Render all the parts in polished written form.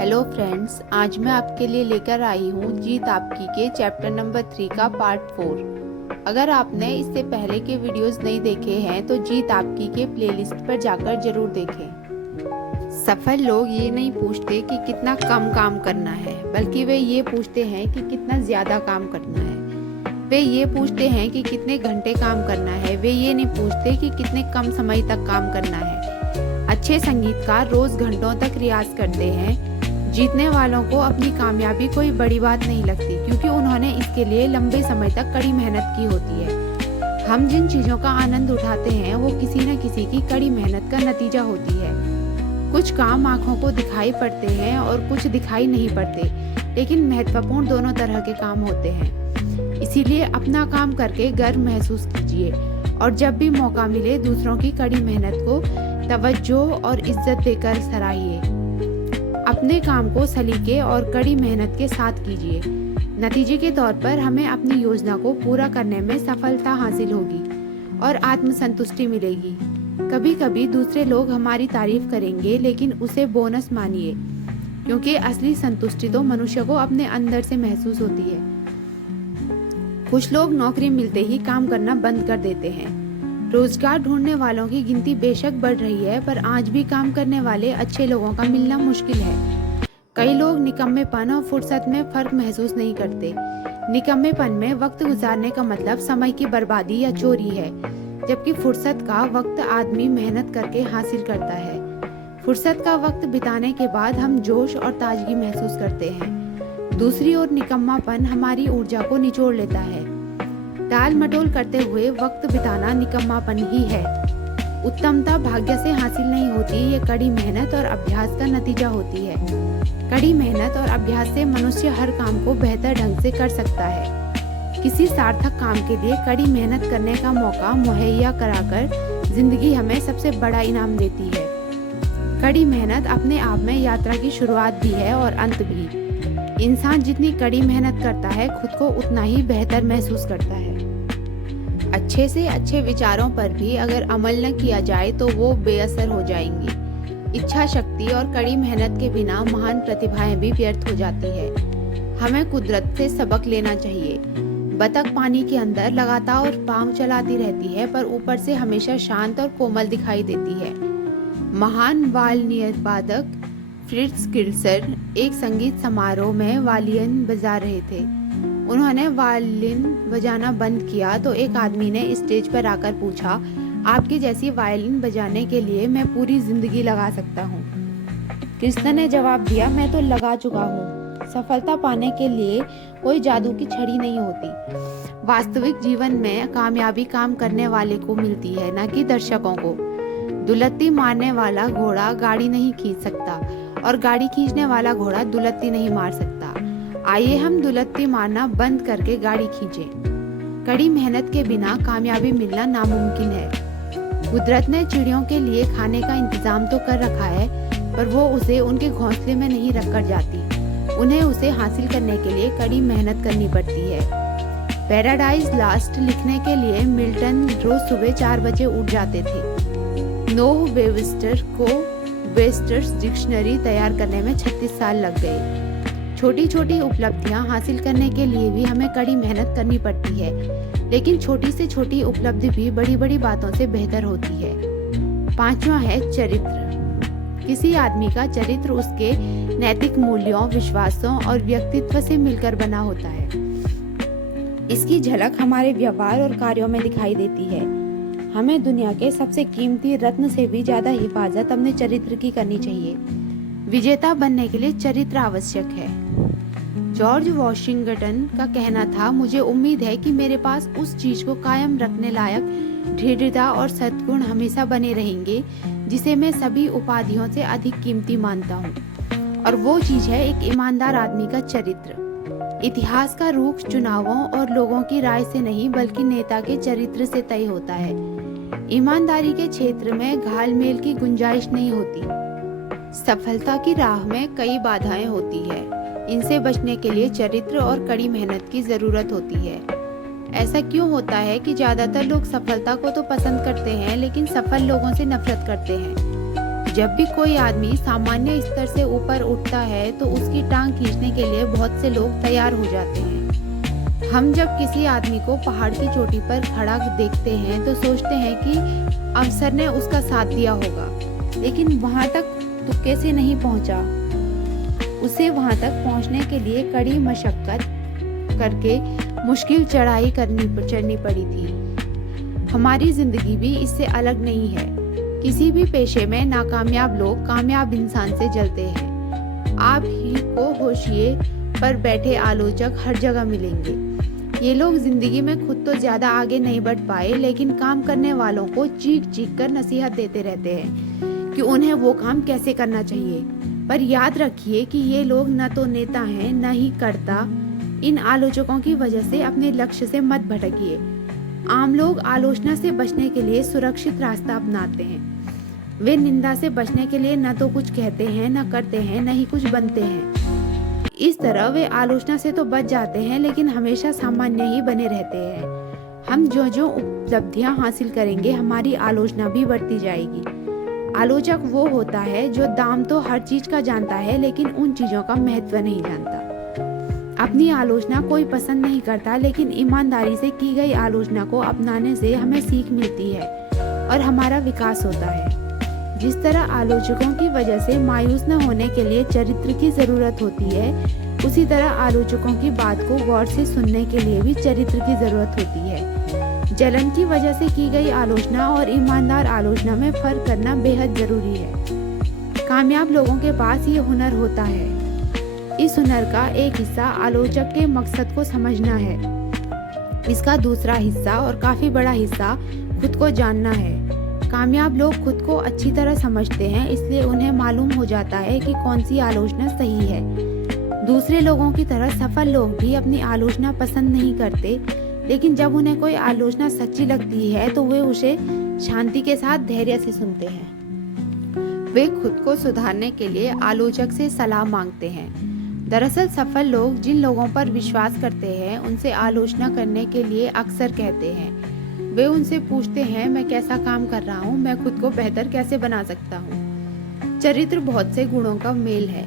Hello friends, आज मैं आपके लिए लेकर आई हूँ जीत आपकी के चैप्टर नंबर 3 का पार्ट 4। अगर आपने इससे पहले के वीडियोस नहीं देखे हैं तो जीत आपकी के प्लेलिस्ट पर जाकर जरूर देखें। सफल लोग ये नहीं पूछते कि कितना कम काम करना है, बल्कि वे ये पूछते हैं कि कितना ज़्यादा काम करना है। वे ये पूछते हैं कि कितने घंटे काम करना है, वे ये नहीं पूछते कि कितने कम समय तक काम करना है। अच्छे संगीतकार रोज घंटों तक रियाज करते हैं। जीतने वालों को अपनी कामयाबी कोई बड़ी बात नहीं लगती, क्योंकि उन्होंने इसके लिए लंबे समय तक कड़ी मेहनत की होती है। हम जिन चीज़ों का आनंद उठाते हैं वो किसी न किसी की कड़ी मेहनत का नतीजा होती है। कुछ काम आँखों को दिखाई पड़ते हैं और कुछ दिखाई नहीं पड़ते, लेकिन महत्वपूर्ण दोनों तरह के काम होते हैं। इसीलिए अपना काम करके गर्व महसूस कीजिए और जब भी मौका मिले दूसरों की कड़ी मेहनत को तवज्जो और इज्जत देकर सराहिए। अपने काम को सलीके और कड़ी मेहनत के साथ कीजिए। नतीजे के तौर पर हमें अपनी योजना को पूरा करने में सफलता हासिल होगी और आत्मसंतुष्टि मिलेगी। कभी कभी दूसरे लोग हमारी तारीफ करेंगे, लेकिन उसे बोनस मानिए, क्योंकि असली संतुष्टि तो मनुष्य को अपने अंदर से महसूस होती है। कुछ लोग नौकरी मिलते ही काम करना बंद कर देते हैं। रोजगार ढूंढने वालों की गिनती बेशक बढ़ रही है, पर आज भी काम करने वाले अच्छे लोगों का मिलना मुश्किल है। कई लोग निकम्मेपन और फुर्सत में फर्क महसूस नहीं करते। निकम्मेपन में वक्त गुजारने का मतलब समय की बर्बादी या चोरी है, जबकि फुर्सत का वक्त आदमी मेहनत करके हासिल करता है। फुर्सत का वक्त बिताने के बाद हम जोश और ताजगी महसूस करते हैं। दूसरी ओर निकम्मापन हमारी ऊर्जा को निचोड़ लेता है। टाल मटोल करते हुए वक्त बिताना निकम्मापन ही है। उत्तमता भाग्य से हासिल नहीं होती, ये कड़ी मेहनत और अभ्यास का नतीजा होती है। कड़ी मेहनत और अभ्यास से मनुष्य हर काम को बेहतर ढंग से कर सकता है। किसी सार्थक काम के लिए कड़ी मेहनत करने का मौका मुहैया कराकर जिंदगी हमें सबसे बड़ा इनाम देती है। कड़ी मेहनत अपने आप में यात्रा की शुरुआत भी है और अंत भी। इंसान जितनी कड़ी मेहनत करता है, खुद को उतना ही बेहतर महसूस करता है। अच्छे से अच्छे विचारों पर भी अगर अमल न किया जाए तो वो बेअसर हो जाएंगी। इच्छा शक्ति और कड़ी मेहनत के बिना महान प्रतिभाएं भी व्यर्थ हो जाती है। हमें कुदरत से सबक लेना चाहिए। बतख पानी के अंदर लगातार पांव चलाती रहती है, पर ऊपर से हमेशा शांत और कोमल दिखाई देती है। महान वायलिन वादक फ्रिट्ज किर्चर एक संगीत समारोह में वायलिन बजा रहे थे। उन्होंने वायलिन बजाना बंद किया तो एक आदमी ने स्टेज पर आकर पूछा, आपकी जैसी वायलिन बजाने के लिए मैं पूरी जिंदगी लगा सकता हूँ। किर्चर ने जवाब दिया, मैं तो लगा चुका हूँ। सफलता पाने के लिए कोई जादू की छड़ी नहीं होती। वास्तविक जीवन में कामयाबी काम करने वाले को मिलती है, न कि दर्शकों को। दुलत्ती मारने वाला घोड़ा गाड़ी नहीं खींच सकता और गाड़ी खींचने वाला घोड़ा दुलत्ती नहीं मार सकता। आइए हम दुलत्ती मारना बंद करके गाड़ी खींचें। कड़ी मेहनत के बिना कामयाबी मिलना नामुमकिन है। कुदरत ने चिड़ियों के लिए खाने का इंतजाम तो कर रखा है, पर वो उसे उनके घोंसले में नहीं रखकर जाती। उन्हें उसे हासिल करने के लिए कड़ी मेहनत करनी पड़ती है। पैराडाइज लास्ट लिखने के लिए मिल्टन रोज सुबह 4 बजे उठ जाते थे। नोह वेबस्टर को वेस्टर्स डिक्शनरी तैयार करने में 36 साल लग गए। छोटी छोटी उपलब्धियां हासिल करने के लिए भी हमें कड़ी मेहनत करनी पड़ती है, लेकिन छोटी से छोटी उपलब्धि भी बड़ी बड़ी बातों से बेहतर होती है। 5वां है चरित्र। किसी आदमी का चरित्र उसके नैतिक मूल्यों, विश्वासों और व्यक्तित्व से मिलकर बना होता है। इसकी झलक हमारे व्यवहार और कार्यों में दिखाई देती है। हमें दुनिया के सबसे कीमती रत्न से भी ज्यादा हिफाजत अपने चरित्र की करनी चाहिए। विजेता बनने के लिए चरित्र आवश्यक है। जॉर्ज वॉशिंगटन का कहना था, मुझे उम्मीद है कि मेरे पास उस चीज को कायम रखने लायक दृढ़ता और सद्गुण हमेशा बने रहेंगे जिसे मैं सभी उपाधियों से अधिक कीमती मानता हूँ, और वो चीज है एक ईमानदार आदमी का चरित्र। इतिहास का रुख चुनावों और लोगों की राय से नहीं, बल्कि नेता के चरित्र से तय होता है। ईमानदारी के क्षेत्र में घालमेल की गुंजाइश नहीं होती। सफलता की राह में कई बाधाएं होती है। इनसे बचने के लिए चरित्र और कड़ी मेहनत की जरूरत होती है। ऐसा क्यों होता है कि ज्यादातर लोग सफलता को तो पसंद करते हैं, लेकिन सफल लोगों से नफरत करते हैं? जब भी कोई आदमी सामान्य स्तर से ऊपर उठता है तो उसकी टांग खींचने के लिए बहुत से लोग तैयार हो जाते हैं। हम जब किसी आदमी को पहाड़ की चोटी पर खड़ा देखते हैं तो सोचते हैं कि अवसर ने उसका साथ दिया होगा, लेकिन वहां तक तुक्के से नहीं पहुंचा। उसे वहां तक पहुंचने के लिए कड़ी मशक्कत करके मुश्किल चढ़ाई चढ़नी पड़ी थी। हमारी जिंदगी भी इससे अलग नहीं है। किसी भी पेशे में नाकामयाब लोग कामयाब इंसान से जलते हैं। आप ही को होशिये पर बैठे आलोचक हर जगह मिलेंगे। ये लोग जिंदगी में खुद तो ज्यादा आगे नहीं बढ़ पाए, लेकिन काम करने वालों को चीख चीख कर नसीहत देते रहते हैं कि उन्हें वो काम कैसे करना चाहिए। पर याद रखिए कि ये लोग न तो नेता हैं न ही कर्ता। इन आलोचकों की वजह से अपने लक्ष्य से मत भटकिए। आम लोग आलोचना से बचने के लिए सुरक्षित रास्ता अपनाते हैं। वे निंदा से बचने के लिए न तो कुछ कहते हैं, न करते हैं, न ही कुछ बनते हैं। इस तरह वे आलोचना से तो बच जाते हैं, लेकिन हमेशा सामान्य ही बने रहते हैं। हम जो जो उपलब्धियां हासिल करेंगे, हमारी आलोचना भी बढ़ती जाएगी। आलोचक वो होता है जो दाम तो हर चीज का जानता है, लेकिन उन चीजों का महत्व नहीं जानता। अपनी आलोचना कोई पसंद नहीं करता, लेकिन ईमानदारी से की गई आलोचना को अपनाने से हमें सीख मिलती है और हमारा विकास होता है। जिस तरह आलोचकों की वजह से मायूस न होने के लिए चरित्र की जरूरत होती है, उसी तरह आलोचकों की बात को गौर से सुनने के लिए भी चरित्र की जरूरत होती है। जलन की वजह से की गई आलोचना और ईमानदार आलोचना में फर्क करना बेहद जरूरी है। कामयाब लोगों के पास ये हुनर होता है। इस हुनर का एक हिस्सा आलोचक के मकसद को समझना है। इसका दूसरा हिस्सा और काफी बड़ा हिस्सा खुद को जानना है। कामयाब लोग खुद को अच्छी तरह समझते हैं, इसलिए उन्हें मालूम हो जाता है कि कौन सी आलोचना सही है। दूसरे लोगों की तरह सफल लोग भी अपनी आलोचना पसंद नहीं करते, लेकिन जब उन्हें कोई आलोचना सच्ची लगती है तो वे उसे शांति के साथ धैर्य से सुनते हैं। वे खुद को सुधारने के लिए आलोचक से सलाह मांगते हैं। दरअसल सफल लोग जिन लोगों पर विश्वास करते हैं, उनसे आलोचना करने के लिए अक्सर कहते हैं। वे उनसे पूछते हैं, मैं कैसा काम कर रहा हूँ, मैं खुद को बेहतर कैसे बना सकता हूँ। चरित्र बहुत से गुणों का मेल है।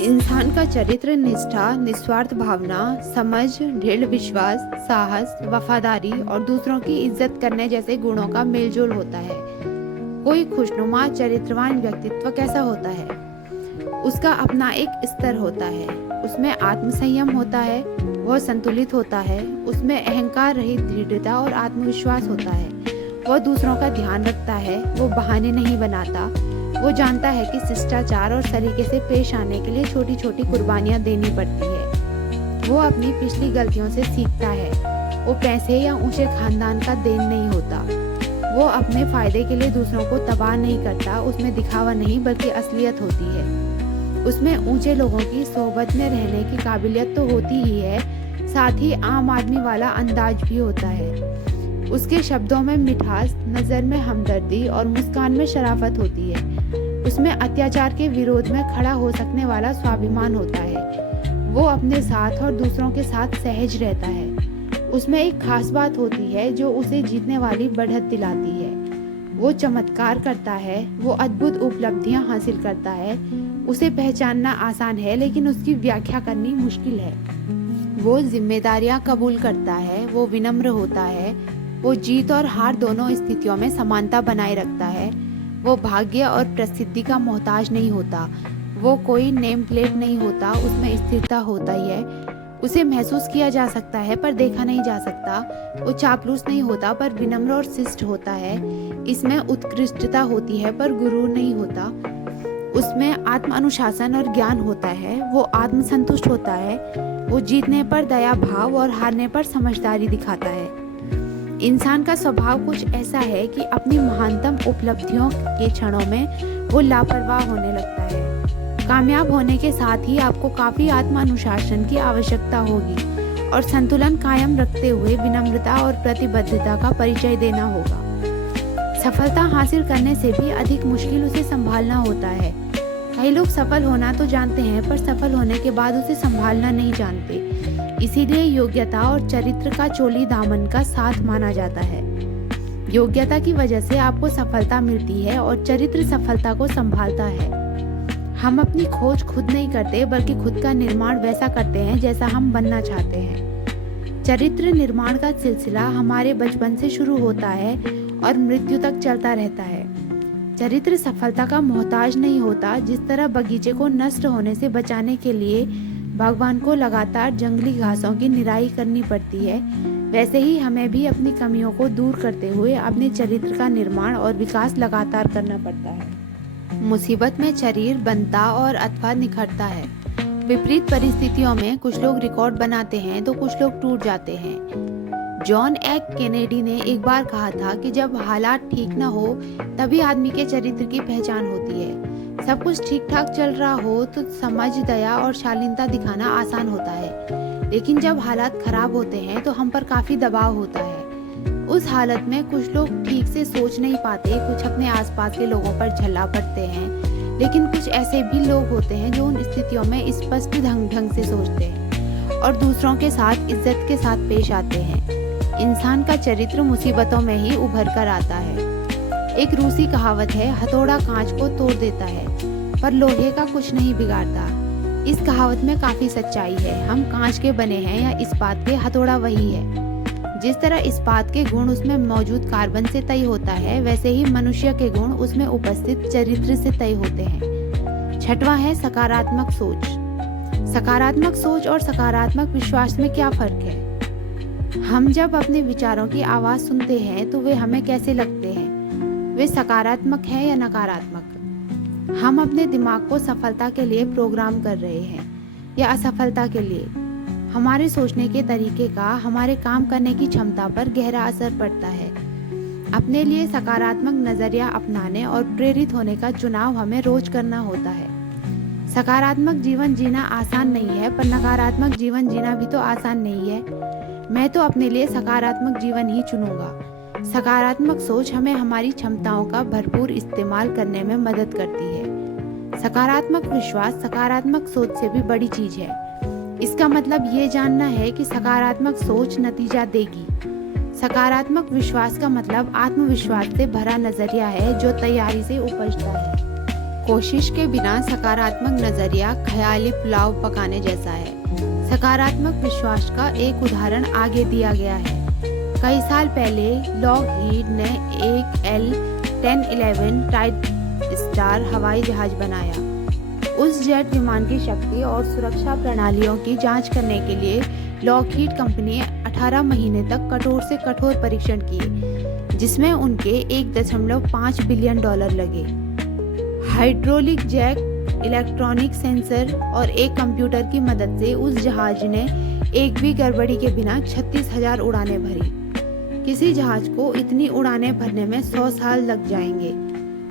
इंसान का चरित्र निष्ठा, निस्वार्थ भावना, समझ, दृढ़ विश्वास, साहस, वफादारी और दूसरों की इज्जत करने जैसे गुणों का मेलजोल होता है। कोई खुशनुमा चरित्रवान व्यक्तित्व कैसा होता है? उसका अपना एक स्तर होता है। उसमें आत्मसंयम होता है, वह संतुलित होता है। उसमें अहंकार रहित दृढ़ता और आत्मविश्वास होता है। वह दूसरों का ध्यान रखता है, वो बहाने नहीं बनाता। वो जानता है कि शिष्टाचार और सलीके से पेश आने के लिए छोटी छोटी कुर्बानियां देनी पड़ती है। वो अपनी पिछली गलतियों से सीखता है। वो पैसे या ऊंचे खानदान का देन नहीं होता। वो अपने फायदे के लिए दूसरों को तबाह नहीं करता। उसमें दिखावा नहीं बल्कि असलियत होती है। उसमें ऊंचे लोगों की सोहबत में रहने की काबिलियत तो होती ही है, साथ ही आम आदमी वाला अंदाज भी होता है। उसके शब्दों में मिठास, नज़र में हमदर्दी और मुस्कान में शराफत होती है। उसमें अत्याचार के विरोध में खड़ा हो सकने वाला स्वाभिमान होता है। वो अपने साथ और दूसरों के साथ सहज रहता है। उसमें एक खास बात होती है जो उसे जीतने वाली बढ़त दिलाती है। वो चमत्कार करता है, वो अद्भुत उपलब्धियां हासिल करता है। उसे पहचानना आसान है, लेकिन उसकी व्याख्या करनी मुश्किल है। वो जिम्मेदारियां कबूल करता है, वो विनम्र होता है, वो जीत और हार दोनों स्थितियों में समानता बनाए रखता है। वो भाग्य और प्रसिद्धि का मोहताज नहीं होता। वो कोई नेम प्लेट नहीं होता, उसमें स्थिरता होता ही है। उसे महसूस किया जा सकता है पर देखा नहीं जा सकता। वो चापलूस नहीं होता पर विनम्र और शिष्ट होता है। इसमें उत्कृष्टता होती है पर गुरूर नहीं होता। उसमें आत्म अनुशासन और ज्ञान होता है। वो आत्मसंतुष्ट होता है। वो जीतने पर दया भाव और हारने पर समझदारी दिखाता है। इंसान का स्वभाव कुछ ऐसा है कि अपनी महानतम उपलब्धियों के क्षणों में वो लापरवाह होने लगता है। कामयाब होने के साथ ही आपको काफी आत्म अनुशासन की आवश्यकता होगी और संतुलन कायम रखते हुए विनम्रता और प्रतिबद्धता का परिचय देना होगा। सफलता हासिल करने से भी अधिक मुश्किल उसे संभालना होता है। कई लोग सफल होना तो जानते हैं पर सफल होने के बाद उसे संभालना नहीं जानते। इसीलिए योग्यता और चरित्र का चोली दामन का साथ माना जाता है। योग्यता की वजह से आपको सफलता मिलती है और चरित्र सफलता को संभालता है। हम अपनी खोज खुद नहीं करते बल्कि खुद का निर्माण वैसा करते हैं जैसा हम बनना चाहते हैं। चरित्र निर्माण का सिलसिला हमारे बचपन से शुरू होता है और मृत्यु तक चलता रहता है। चरित्र सफलता का मोहताज नहीं होता। जिस तरह बगीचे को नष्ट होने से बचाने के लिए भगवान को लगातार जंगली घासों की निराई करनी पड़ती है, वैसे ही हमें भी अपनी कमियों को दूर करते हुए अपने चरित्र का निर्माण और विकास लगातार करना पड़ता है। मुसीबत में शरीर बनता और अथवा निखरता है। विपरीत परिस्थितियों में कुछ लोग रिकॉर्ड बनाते हैं तो कुछ लोग टूट जाते हैं। जॉन एफ केनेडी ने एक बार कहा था कि जब हालात ठीक न हो तभी आदमी के चरित्र की पहचान होती है। सब कुछ ठीक ठाक चल रहा हो तो समझ, दया और शालीनता दिखाना आसान होता है, लेकिन जब हालात खराब होते हैं तो हम पर काफी दबाव होता है। उस हालत में कुछ लोग ठीक से सोच नहीं पाते, कुछ अपने आसपास के लोगों पर झल्ला पड़ते हैं, लेकिन कुछ ऐसे भी लोग होते हैं जो उन स्थितियों में स्पष्ट ढंग से सोचते हैं और दूसरों के साथ इज्जत के साथ पेश आते हैं। इंसान का चरित्र मुसीबतों में ही उभर कर आता है। एक रूसी कहावत है, हथौड़ा कांच को तोड़ देता है पर लोहे का कुछ नहीं बिगाड़ता। इस कहावत में काफी सच्चाई है। हम कांच के बने हैं या इस्पात के, हथौड़ा वही है। जिस तरह इस्पात के गुण उसमें मौजूद कार्बन से तय होता है, वैसे ही मनुष्य के गुण उसमें उपस्थित चरित्र से तय होते हैं। छठवां है सकारात्मक सोच। सकारात्मक सोच और सकारात्मक विश्वास में क्या फर्क है? हम जब अपने विचारों की आवाज सुनते हैं तो वे हमें कैसे लगते हैं? वे सकारात्मक है या नकारात्मक? हम अपने दिमाग को सफलता के लिए प्रोग्राम कर रहे हैं या असफलता के लिए? हमारे सोचने के तरीके का हमारे काम करने की क्षमता पर गहरा असर पड़ता है। अपने लिए सकारात्मक नजरिया अपनाने और प्रेरित होने का चुनाव हमें रोज करना होता है। सकारात्मक जीवन जीना आसान नहीं है, पर नकारात्मक जीवन जीना भी तो आसान नहीं है। मैं तो अपने लिए सकारात्मक जीवन ही चुनूंगा। सकारात्मक सोच हमें हमारी क्षमताओं का भरपूर इस्तेमाल करने में मदद करती है। सकारात्मक विश्वास सकारात्मक सोच से भी बड़ी चीज है। इसका मतलब ये जानना है कि सकारात्मक सोच नतीजा देगी। सकारात्मक विश्वास का मतलब आत्मविश्वास से भरा नजरिया है जो तैयारी से उपजता है। कोशिश के बिना सकारात्मक नजरिया ख्याली पुलाव पकाने जैसा है। सकारात्मक विश्वास का एक उदाहरण आगे दिया गया है। कई साल पहले लॉकहीड ने एक L-1011 ट्राइड स्टार हवाई जहाज बनाया। उस जेट विमान की शक्ति और सुरक्षा प्रणालियों की जांच करने के लिए लॉकहीड कंपनी 18 महीने तक कठोर से कठोर परीक्षण किए, जिसमें उनके $1.5 बिलियन लगे। हाइड्रोलिक जैक, इलेक्ट्रॉनिक सेंसर और एक कंप्यूटर की मदद से उस जहाज ने एक भी गड़बड़ी के बिना 36,000 उड़ानें भरी। किसी जहाज को इतनी उड़ानें भरने में 100 साल लग जाएंगे।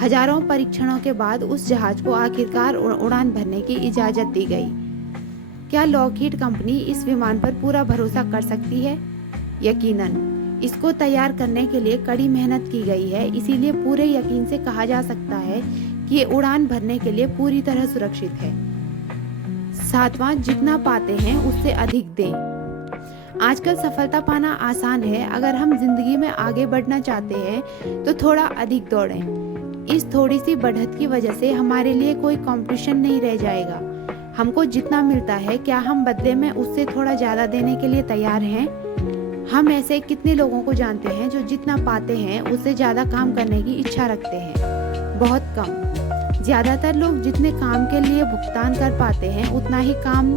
हजारों परीक्षणों के बाद उस जहाज को आखिरकार उड़ान भरने की इजाजत दी गई। क्या लॉकहीड कंपनी इस विमान पर पूरा भरोसा कर सकती है? यकीनन। इसको तैयार करने के लिए कड़ी मेहनत की गई है, इसीलिए पूरे यकीन से कहा जा सकता है कि ये उड़ान भरने के लिए पूरी तरह सुरक्षित है। सातवां, जितना पाते हैं उससे अधिक दें। आजकल सफलता पाना आसान है। अगर हम जिंदगी में आगे बढ़ना चाहते हैं तो थोड़ा अधिक दौड़ें। इस थोड़ी सी बढ़त की वजह से हमारे लिए कोई कंपटीशन नहीं रह जाएगा। हमको जितना मिलता है, क्या हम बदले में उससे थोड़ा ज्यादा देने के लिए तैयार हैं? हम ऐसे कितने लोगों को जानते हैं जो जितना पाते हैं उससे ज्यादा काम करने की इच्छा रखते हैं? बहुत कम। ज्यादातर लोग जितने काम के लिए भुगतान कर पाते हैं उतना ही काम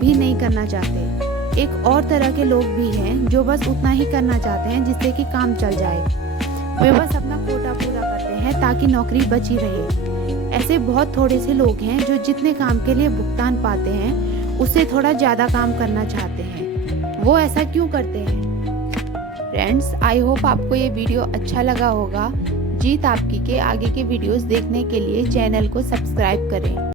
भी नहीं करना चाहते। एक और तरह के लोग भी हैं जो बस उतना ही करना चाहते हैं जिससे कि काम चल जाए। वे बस अपना कोटा पूरा करते हैं ताकि नौकरी बची रहे। ऐसे बहुत थोड़े से लोग हैं जो जितने काम के लिए भुगतान पाते हैं उससे थोड़ा ज़्यादा काम करना चाहते हैं। वो ऐसा क्यों करते हैं? फ्रेंड्स, आई होप आपको ये वीडियो अच्छा लगा होगा। जीत आपकी के आगे के वीडियोस देखने के लिए चैनल को सब्सक्राइब करें।